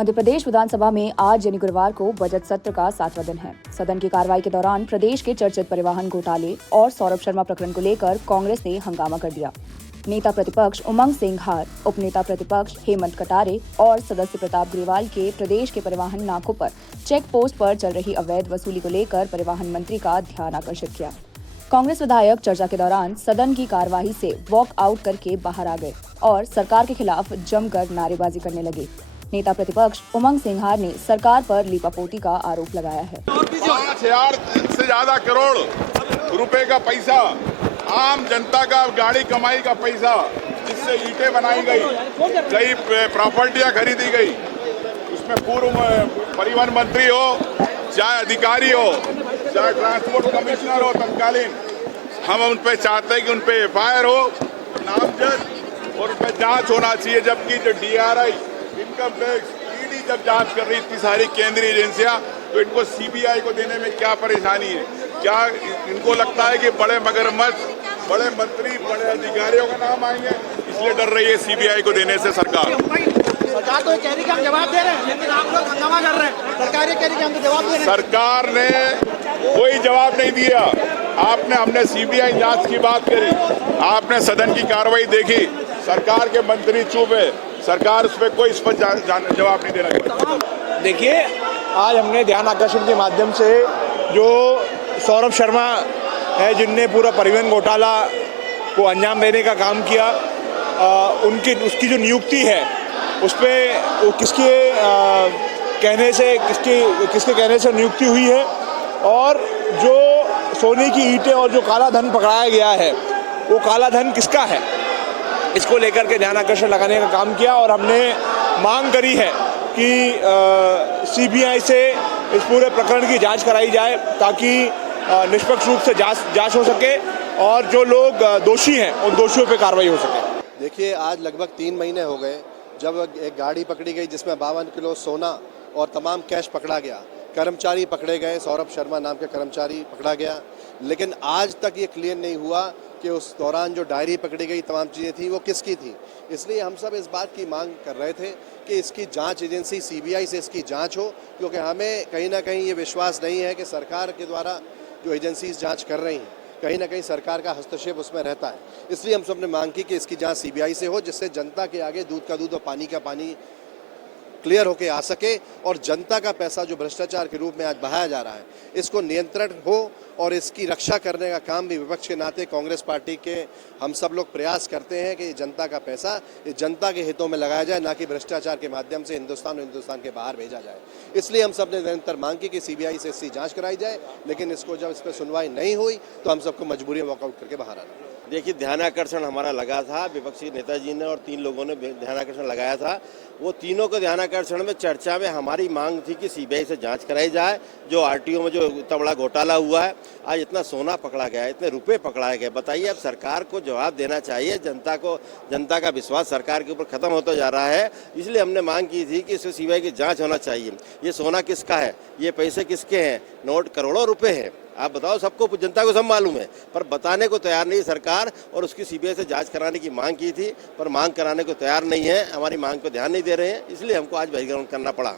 मध्य प्रदेश विधानसभा में आज यानी गुरुवार को बजट सत्र का 7वां दिन है। सदन की कार्रवाई के दौरान प्रदेश के चर्चित परिवहन घोटाले और सौरभ शर्मा प्रकरण को लेकर कांग्रेस ने हंगामा कर दिया। नेता प्रतिपक्ष उमंग सिंघार, उपनेता प्रतिपक्ष हेमंत कटारे और सदस्य प्रताप ग्रेवाल के प्रदेश के परिवहन नाकों पर चेक पोस्ट पर चल रही अवैध वसूली को लेकर परिवहन मंत्री का ध्यान आकर्षित किया। कांग्रेस विधायक चर्चा के दौरान सदन की कार्यवाही से वॉक आउट करके बाहर आ गए और सरकार के खिलाफ जमकर नारेबाजी करने लगे। नेता प्रतिपक्ष उमंग सिंघार ने सरकार पर लीपापोती का आरोप लगाया है। 5,000 से ज्यादा करोड़ रुपए का पैसा, आम जनता का गाड़ी कमाई का पैसा, जिससे ईंटें बनाई गई, कई प्रॉपर्टियां खरीदी गई, उसमें पूर्व परिवहन मंत्री हो, चाहे अधिकारी हो, चाहे ट्रांसपोर्ट कमिश्नर हो तत्कालीन, हम उन पे चाहते हैं कि उन पे एफआईआर हो, नामजद और उन पे जांच होना चाहिए। जबकि जो डीआरआई, इनकम टैक्स, ईडी जब जांच कर रही इतनी सारी केंद्रीय एजेंसियां, तो इनको सीबीआई को देने में क्या परेशानी है? क्या इनको लगता है कि बड़े मगरमच्छ, बड़े मंत्री, बड़े अधिकारियों का नाम आएंगे, इसलिए डर रही है सीबीआई को देने से सरकार? सरकार तो कह रही कि हम जवाब दे रहे हैं, लेकिन आप लोग हंगामा कर रहे हैं। सरकार ये कह रही कि हम तो जवाब दे रहे हैं। सरकार ने कोई जवाब नहीं दिया। हमने सीबीआई जांच की बात करी, आपने सदन की कार्रवाई देखी, सरकार के मंत्री चुप है, सरकार उस पर कोई इस पर जवाब नहीं देना चाहती। देखिए, आज हमने ध्यान आकर्षण के माध्यम से जो सौरभ शर्मा है, जिनने पूरा परिवहन घोटाला को अंजाम देने का काम किया, उसकी जो नियुक्ति है उस पर किसके कहने से नियुक्ति हुई है, और जो सोने की ईंटें और जो काला धन पकड़ाया गया है, वो काला धन किसका है, इसको लेकर के ध्यान आकर्षण लगाने का काम किया। और हमने मांग करी है कि सीबीआई से इस पूरे प्रकरण की जांच कराई जाए, ताकि निष्पक्ष रूप से जांच हो सके और जो लोग दोषी हैं उन दोषियों पे कार्रवाई हो सके। देखिए, आज लगभग 3 महीने हो गए जब एक गाड़ी पकड़ी गई जिसमें 52 किलो सोना और तमाम कैश पकड़ा गया। कर्मचारी पकड़े गए, सौरभ शर्मा नाम के कर्मचारी पकड़ा गया, लेकिन आज तक ये क्लियर नहीं हुआ कि उस दौरान जो डायरी पकड़ी गई, तमाम चीज़ें थी, वो किसकी थी। इसलिए हम सब इस बात की मांग कर रहे थे कि इसकी जांच एजेंसी सीबीआई से इसकी जांच हो, क्योंकि हमें कहीं ना कहीं ये विश्वास नहीं है कि सरकार के द्वारा जो एजेंसीज जांच कर रही हैं, कहीं ना कहीं सरकार का हस्तक्षेप उसमें रहता है। इसलिए हम सब ने मांग की कि इसकी जांच सीबीआई से हो, जिससे जनता के आगे दूध का दूध और पानी का पानी क्लियर होके आ सके, और जनता का पैसा जो भ्रष्टाचार के रूप में आज बहाया जा रहा है, इसको नियंत्रण हो, और इसकी रक्षा करने का काम भी विपक्ष के नाते कांग्रेस पार्टी के हम सब लोग प्रयास करते हैं कि जनता का पैसा ये जनता के हितों में लगाया जाए, ना कि भ्रष्टाचार के माध्यम से हिंदुस्तान के बाहर भेजा जाए। इसलिए हम सब ने निरंतर मांग की कि सीबीआई से इसकी जांच कराई जाए, लेकिन इसको जब इस पर सुनवाई नहीं हुई तो हम सबको मजबूरी वॉकआउट करके बाहर आना। देखिए, ध्यानाकर्षण हमारा लगा था, विपक्षी नेताजी ने और 3 लोगों ने ध्यानाकर्षण लगाया था। वो तीनों को ध्यानाकर्षण में चर्चा में हमारी मांग थी कि सीबीआई से जांच कराई जाए। जो आरटीओ में जो इतना बड़ा घोटाला हुआ है, आज इतना सोना पकड़ा गया है, इतने रुपए पकड़ाए गए, बताइए, अब सरकार को जवाब देना चाहिए। जनता का विश्वास सरकार के ऊपर खत्म होता जा रहा है। इसलिए हमने मांग की थी कि इसमें सीबीआई की जाँच होना चाहिए। ये सोना किसका है, ये पैसे किसके हैं, नोट करोड़ों रुपये हैं। आप बताओ, सबको, जनता को सब मालूम है, पर बताने को तैयार नहीं सरकार। और उसकी सीबीआई से जांच कराने की मांग की थी, पर मांग कराने को तैयार नहीं है, हमारी मांग को ध्यान नहीं दे रहे हैं, इसलिए हमको आज बहिष्कार करना पड़ा।